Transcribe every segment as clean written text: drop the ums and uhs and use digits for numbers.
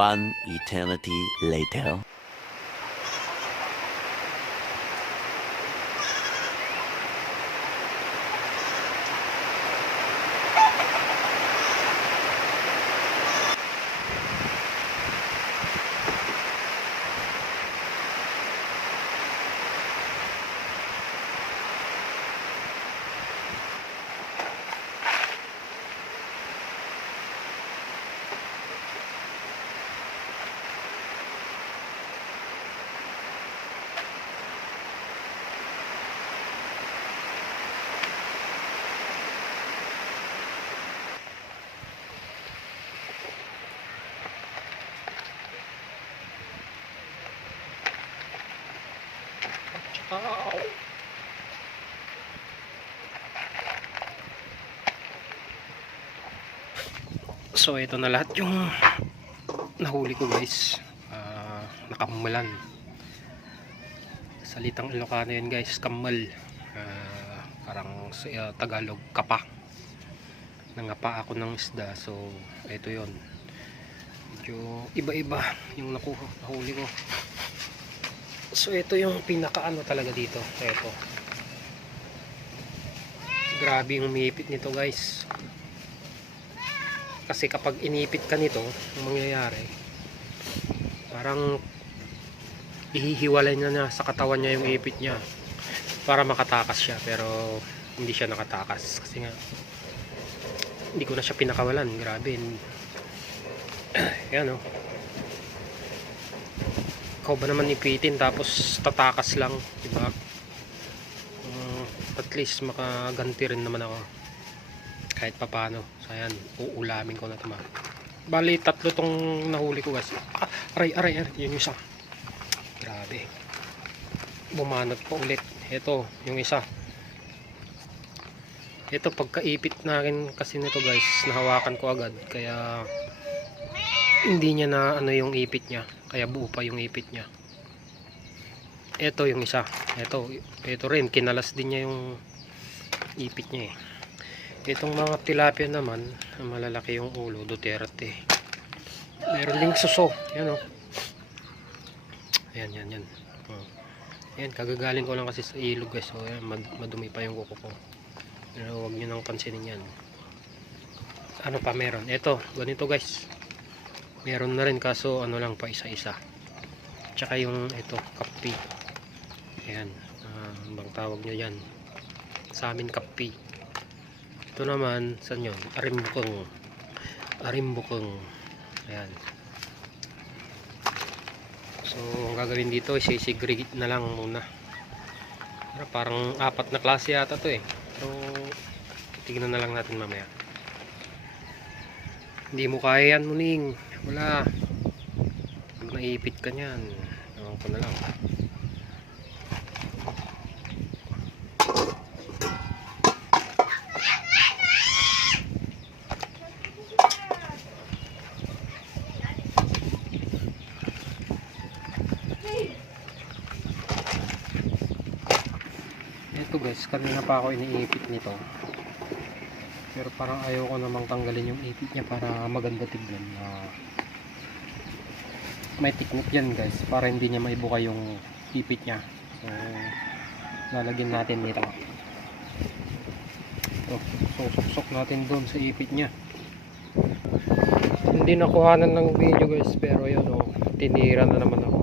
One eternity later. So ito na lahat yung nahuli ko guys. Nakamalan. Salitang Ilocano yun guys, kamal. Parang sa Tagalog, kapa. Nangapa ako ng isda. So ito yun. Medyo iba-iba yung nahuli ko. So ito yung pinakaano talaga dito. Ito. Grabe yung umipit nito guys. Kasi kapag inipit ka nito, ang mangyayari, parang ihihiwalay na sa katawan niya yung ipit niya para makatakas siya. Pero hindi siya nakatakas kasi nga hindi ko na siya pinakawalan. Grabe. Yan o. Ikaw ba naman ipitin tapos tatakas lang, diba? At least makaganti rin naman ako kahit papano. So ayan, uulamin ko na ito. Bali, tatlo tong nahuli ko guys. Aray, yun yung isa. Grabe. Bumanat pa ulit. Ito, yung isa. Ito, pagkaipit natin kasi nito guys, nahawakan ko agad. Kaya hindi niya na ano yung ipit niya. Kaya buo pa yung ipit niya. Ito yung isa. Ito rin, kinalas din niya yung ipit niya eh. Itong mga tilapia naman, malalaki yung ulo, Duterte. Meron ding suso. Yan o. Yan. Yan, kagagaling ko lang kasi sa ilog guys. So, yan, madumi pa yung kuko ko. Pero huwag nyo nang pansinin yan. Ano pa meron? Ito, ganito guys. Meron na rin kaso ano lang pa isa-isa. Tsaka yung ito, kapi. Ayan, bang tawag nyo yan. Sa amin kapi. Ito naman, saan yun? Arimbukong. Ayan. So, ang gagawin dito, i-segregate na lang muna. Pero parang apat na klase yata to eh. So, tignan na lang natin mamaya. Hindi mo kaya yan, Muning. Wala. Pag naipit ka niyan, ewan ko na lang. Ito guys, kanina pa ako iniipit nito. Pero parang ayaw ko namang tanggalin yung ipit niya para maganda tignan. May technique yan guys, para hindi niya maibuka yung ipit niya. So, lalagyan natin nito. Ito, susok natin doon sa ipit niya. Hindi nakuhanan ng video guys, pero yun o, tinira na naman ako.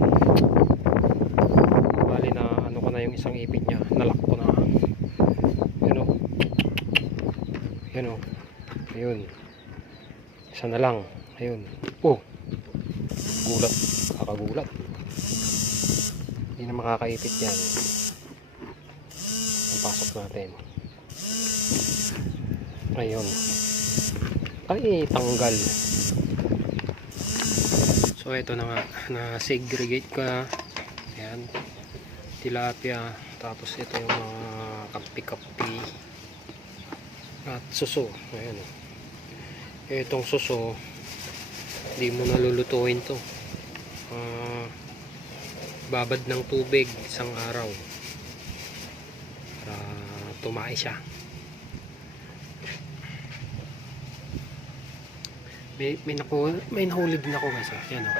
Bali na ano ko na yung isang ipit niya, nalak ko na. Yun o, ayun, isa na lang, ayun. Oh, gulat, kakagulat. Hindi na makakaipit yan. Ang pasok natin. Ayun. Ay, tanggal. So ito na nga, na segregate ko na. Ayan, tilapia. Tapos ito yung mga kapi-kapi at suso. Ayan. Itong suso, hindi mo nalulutuin to. Babad ng tubig isang araw para tumai siya. May nahuli din ako guys. Yan o.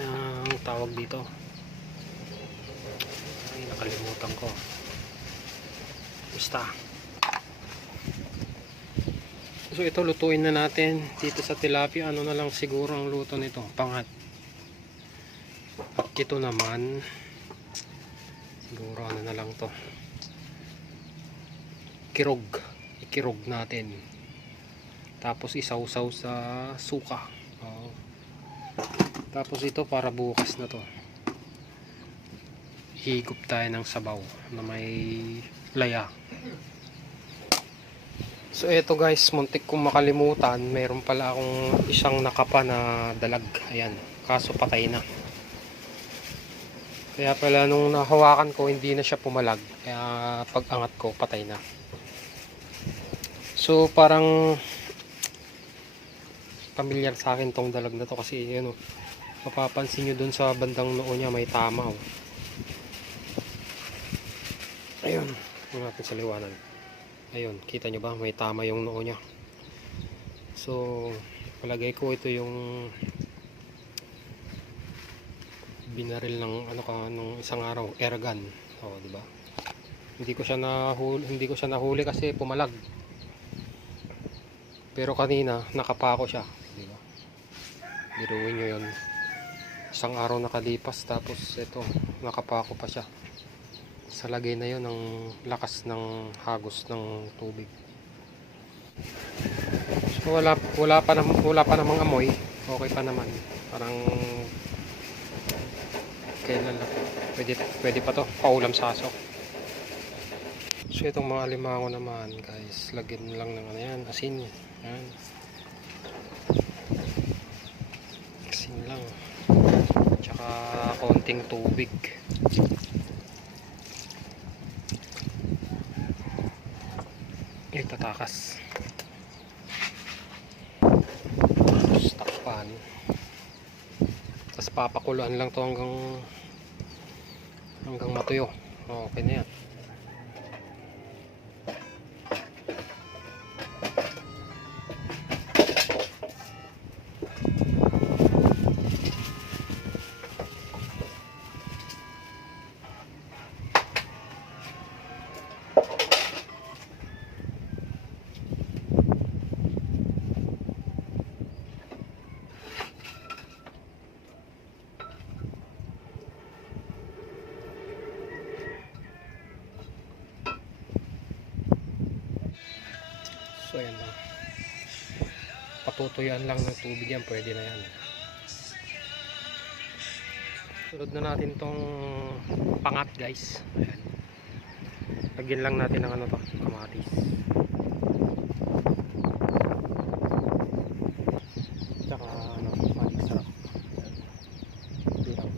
Ang tawag dito. Ay, nakalimutan ko. Basta. So ito lutuin na natin dito sa tilapia. Ano na lang siguro ang luto nito? Pangat. At ito naman siguro ano na lang to. Kirog. Ikirog natin. Tapos isawsaw sa suka. Oo. Tapos ito para bukas na to. Higop tayo ng sabaw na may laya. So eto guys, muntik kong makalimutan. Meron pala akong isang nakapa na dalag. Ayan, kaso patay na. Kaya pala nung nahawakan ko hindi na siya pumalag. Kaya pag angat ko patay na. So parang familiar sa akin tong dalag na to kasi ano, mapapansin nyo dun sa bandang noo niya may tama oh. Ayun, huwag natin sa liwanan. Ayun, kita nyo ba may tama yung noo niya. So palagay ko ito yung binaril ng ano ka nung isang araw, airgun. Oh, di ba? Hindi ko siya nahuli kasi pumalag. Pero kanina nakapako siya, di ba? Biruin nyo yun. Isang araw nakalipas tapos ito nakapako pa siya. Sa lagay na yun ng lakas ng hagos ng tubig. So wala pa namang amoy. Okay pa naman. Parang kailan lang. Pwede pa to. Paulam saso. So itong mga alimango naman guys, lagyan lang ng ano yan, asin. Yan. Asin lang. Tsaka konting tubig. Tatakas. Tapos takpan. Tapos papakuluan lang to hanggang matuyo. Okay na yan. So ayan lang. Patutuyuan lang ng tubig yan, pwede na yan. Sunod na natin tong pangat guys. Ayan. Lagyan lang natin ng ano to, kamatis. Tsaka ano, magic sarap. Bilang.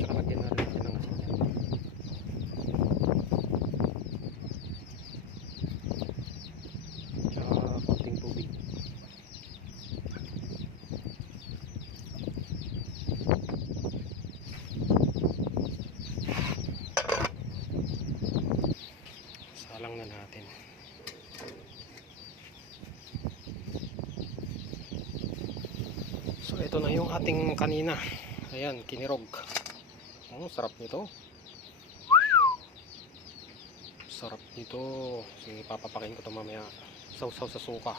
Tsaka lagyan na rin natin ng asin yan. Tsaka konting tubig. Salang na natin. So ito na yung ating kanina. Ayan, kinirog. Oh, sarap nito. Sarap nito. Sige, papapakin ko ito mamaya. Sausaw sa suka.